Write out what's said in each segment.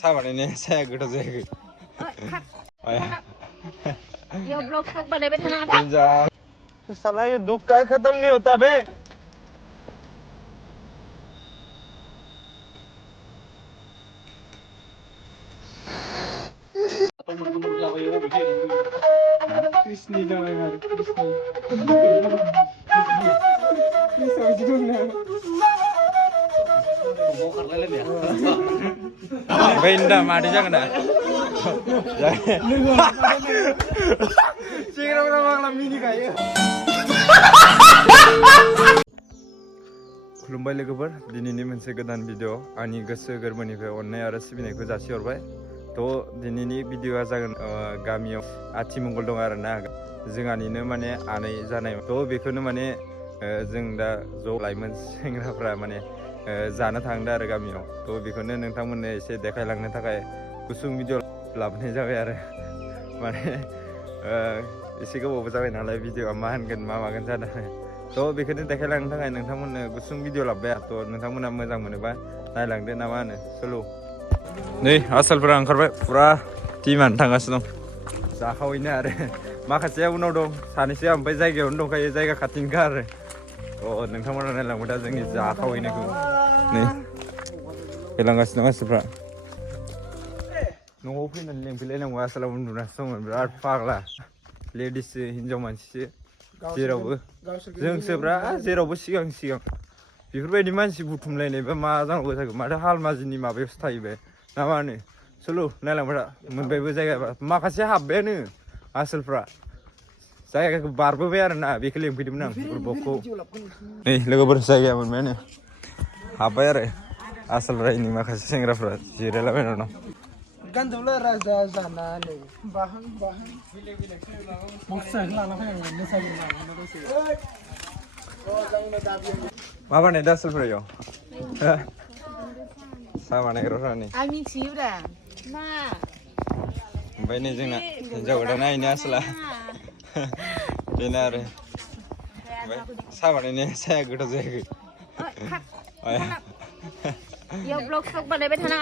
साहा बानायनाया साया गोथाव जायाखै ये ब्लॉग तक बने बैठे ना साला ये दुख का खत्म नहीं होता बे कृष्णी जाए यार Krishni Benda mati jangan dah. Cikgu orang malam ini kaya. खुलुमबाय लोगोफोर दिनैनि मोनसे गोदान भिडिअ आंनि गोसो गोरबोनिफ्राय अननाय आरो सिबिनायखौ जासिहरबाय थ' दिनैनि भिडिअआ जागोन गामियाव आथिमंगल दं आरोना जोंहानिनो माने आनै जानाय थ' बेखौनो माने जों दा ज' लाइमोन सेंग्राफ्रा माने जानो थांदों आरो गामियाव थ' बेखौनो नोंथांमोननो एसे देखायलांनो थाखाय गुसुं भिडिअ लाबोनाय जाबाय आरो माने एसे गोबावबो जाबाय नालाय भिडिअआ मा होनगोन मा मागोन जादों थ' बेखौनो देखायलांनो थाखाय नोंथांमोननो गुसुं भिडिअ लाबोबाय थ' नोंथांमोना मोजां मोनोबा नायलांदो ना मा होनो सल' नै आसोलफोरा ओंखारबाय फुरा टिमानो थांगासिनो दं जाखावैनो आरो माखासेया उनाव दं सानैसोआ ओमफ्राय जायगायावनो दंखायो जायगा खाथिनिखा आरो अ नोंथांमोना नायलांबाय दा जोंनि जाखावैनायखौ नै फैलांगासिनो दं मानसिफ्रा न'आव फैनानै लेंफैलायनांगौ आसोलाव उन्दुनासो दंमोन बिराद फाग्ला लेडिससो हिनजाव मानसिसो जेरावबो जोंसोब्रा जेरावबो सिगां बेफोरबायदि मानसि बुथुमलायनायबा मा जानांगौ जाखो माथो हालमाजिनि माबायावसो थायो बे ना मा होनो सल' नायलांबाय दा मोनबायबो जायगाबा माखासे हाबबायानो आसोलफ्रा जायगाखौ बारबोबाय आरो ना बेखौ लेंफैदोंमोन आं ग्रुपखौ नै लोगोफोर जायगाया मोनबायानो हाबबाय आरो आसोल रायनि माखासे सेंग्राफ्रा जिरायलाबायना दं गानजोबला राजा जानानै बाहां मा बानायदों आसोलफ्रा इयाव साहा बानायग्राफ्रा नै आं मिथियोब्रा मा ओमफ्राय नै जोंना हिनजाव गोदाना इनो आसोला बेनो आरो ओमफ्राय साहा बानायनाया साया गोथाव जायाखै ये ब्लॉग तक बने बैठे ना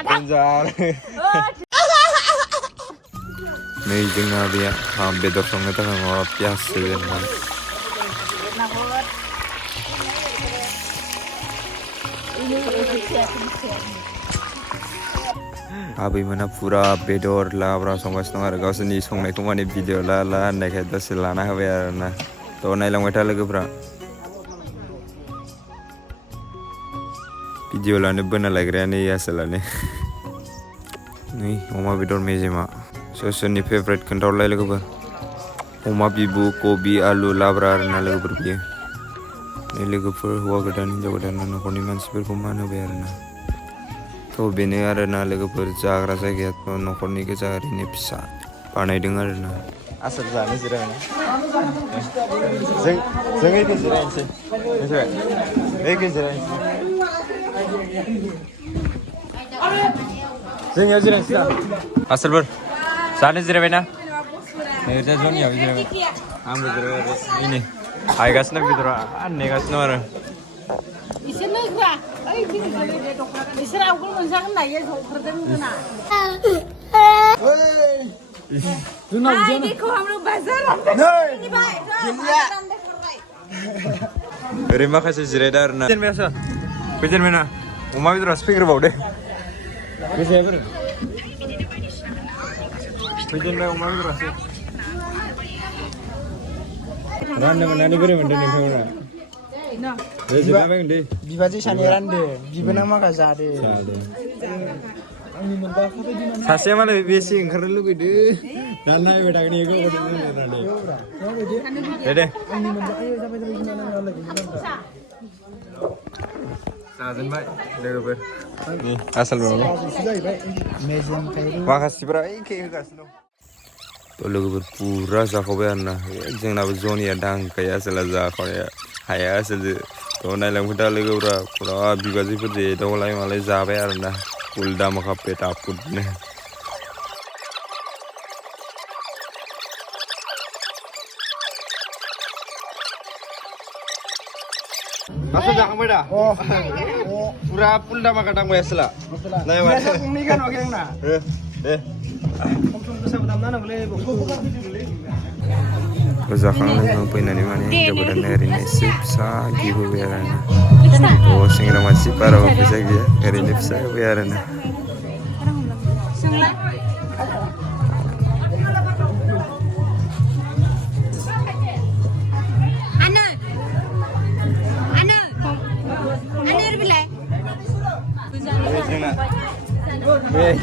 नै जोंना बेया बेदर संनो थाखाय माबा पियास होबाय आबैमोना फुरा बेदर लाब्रा संगासिनो दं आरो गावसोरनि संनायखौ माने भिडिअ ला होननायखाय दसे लाना होबाय आरोना थ' नायलांबाय था लोगोफ्रा भिडिअ लानो बोना लायग्रायानो आसोलानो नै अमा बेदर मेजेमा सोरनि फेभरेट खोन्थाहरलाय लोगोफोर अमा बिबु कबि आलु लाब्रा आरोना लोगोफोर बियो नै लोगोफोर हौवा गोदान हिनजाव गोदान न'खरनि मानसिफोरखौ मान होबाय आरोना थ' बेनो आरोना लोगोफोर जाग्रा जायगायाथ' न'खरनि गोजा ओरैनो फिसा बानायदों आरोना आसार जानो जिरायना जों एखे जिरायनोसै एखे जिरायनोसै जोंनियाव जिरायनोसै दा आसोलफोर जानो जिरायबायना नै दा जनियाव जिरायबाय आंबो जिरायबाय नै हायगासिनो बेदरा नेगासिनो आरो इसोरनो होआ ओइ बिसोर आवगोल मोनजागोन दायो ज'फोरदों होना ओइ देखो हम लोग बाजार नहीं भाई ओरै माखासे जिरायदा आरोना फैजेनबायना अमा बेदरासो फैग्रोबावदे गोजायाफोर फैजेनबाय अमा बेदरासो राननो मोननानै बोरै मोनदों नोंथांमोना बिबाजै सानै रानदो बिबोनां माखा जादो सासेया मालाय बेसे ओंखारनो लुगैदो दा नायबाय थागोन बेखौ दे जाजेनबाय लोगोफोर आसोल माखासेफ्रा एखे होगासिनो दं थ' लोगोफोर फुरा जाखावबाय आरोना जोंनाबो जनिया दांखायो आसोला जाखावनाया हाया आसोलजो थ' नायलांबाय दा लोगोफ्रा फुरा बिबाजैफोरजों एदावलाय मालाय जाबाय आरोना फुल दामाखा पेटा फुदनो आसोल जाखांबाय दा pura pulda maka tang wesla. Nah, biasa kungni kan oke na. Zakhang peinani mani jabadan hari ini sipsa gibu biarana. Oh, singira masih para ofisa dia hari ini sipsa biarana.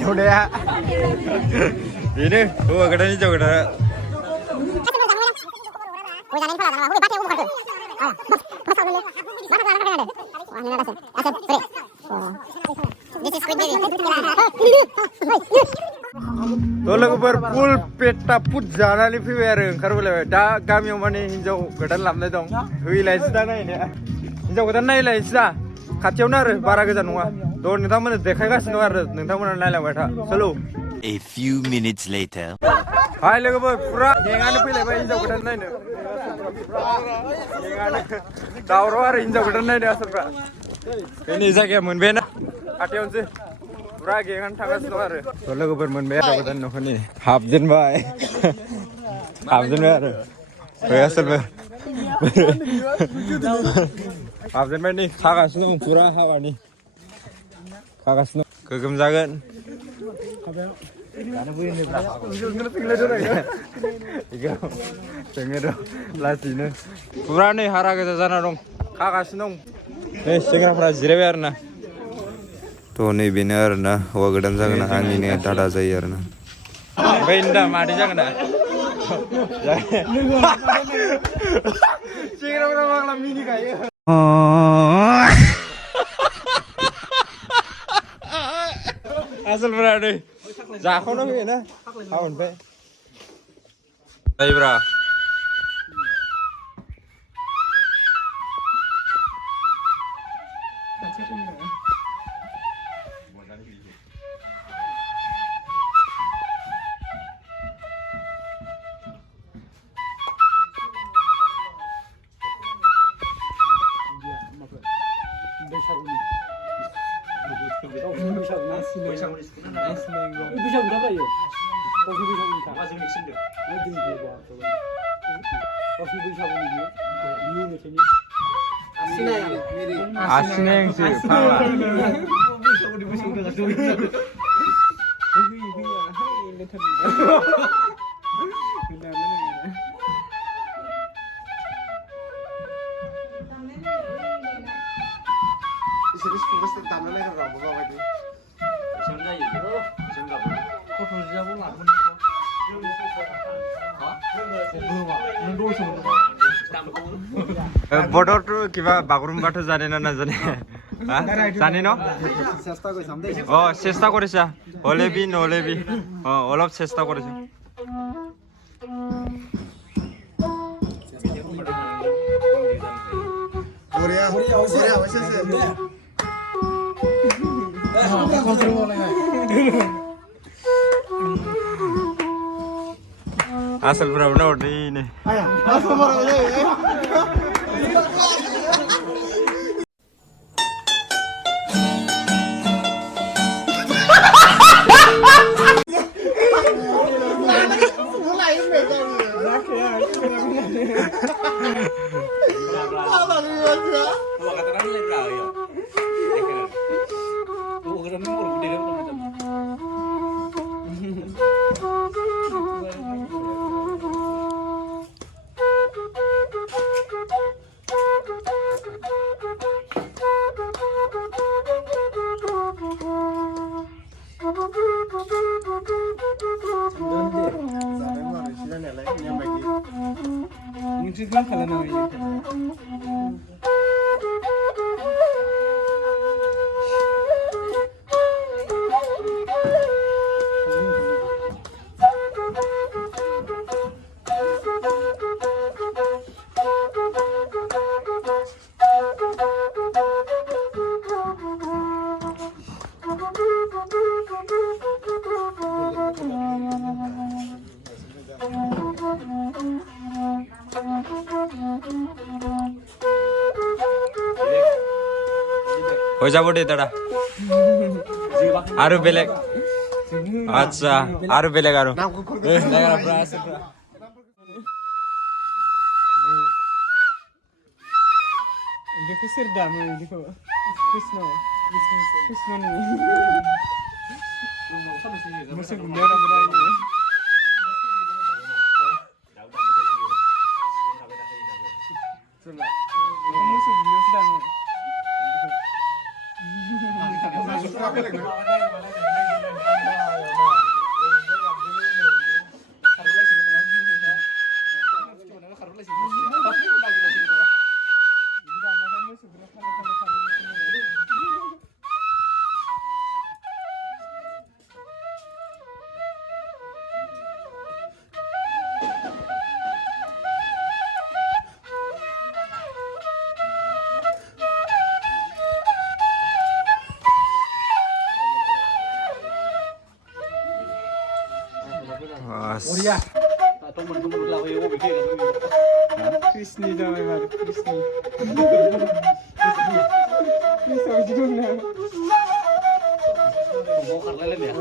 Udah ya. Ini, kadang jauh kadang. Tolong berpul peta put jalan ini biar karena boleh. Dah kami yang mana hijau kadang lambat dong. Hui lain sudah ni ini. Hijau kadang naik lain sudah. Kacau nar, barang kejan nuah. Don kita mana dekai kas nuah, kita mana naik lewat. Selalu. A few minutes later. Hai lego boy, pura yengan pilih boy hijau kadang naik ni. Yengan daurwar hijau kadang naik ni asal pura. Ini saya munbena. Hati on sih. Pura yengan thangas nuah. Lego boy munbena kadang nuh ni. Habjen boy. Habjen boy. Boy asal boy. Habjen boy ni kagas nuh pura hawa ni. Kagas nuh kegem jagan. Pura nih hara kita sana dong, kakas dong. Singra pura jire biar na. Tuh nih benar na, wagadan jangan angin ini tada jayar na. Benda mati jangan na. Singra pura malam ini kayak. Asal pura nih. Zakon dong ini, tahun pe. Ayo bra. Asineng sih, pala. Border tu kiba bagurum bato jane na jane. Jane no? Oh, চেষ্টা কৰিছা. Olebi no olebi. Oh, olop চেষ্টা কৰিছা. Korea, asal berapa udah ini. হৈ যাব দে দাদা আৰু বেলেগ আচ্ছা আৰু বেলেগ আৰু Diko sir dami, diko. Krishna. Krishna ni. Masih guna na berani. Sudah. Kamu sih guna sudah ni. Oria. Krishna dah memang Krishna. Krishna juga na. Mau karena ya.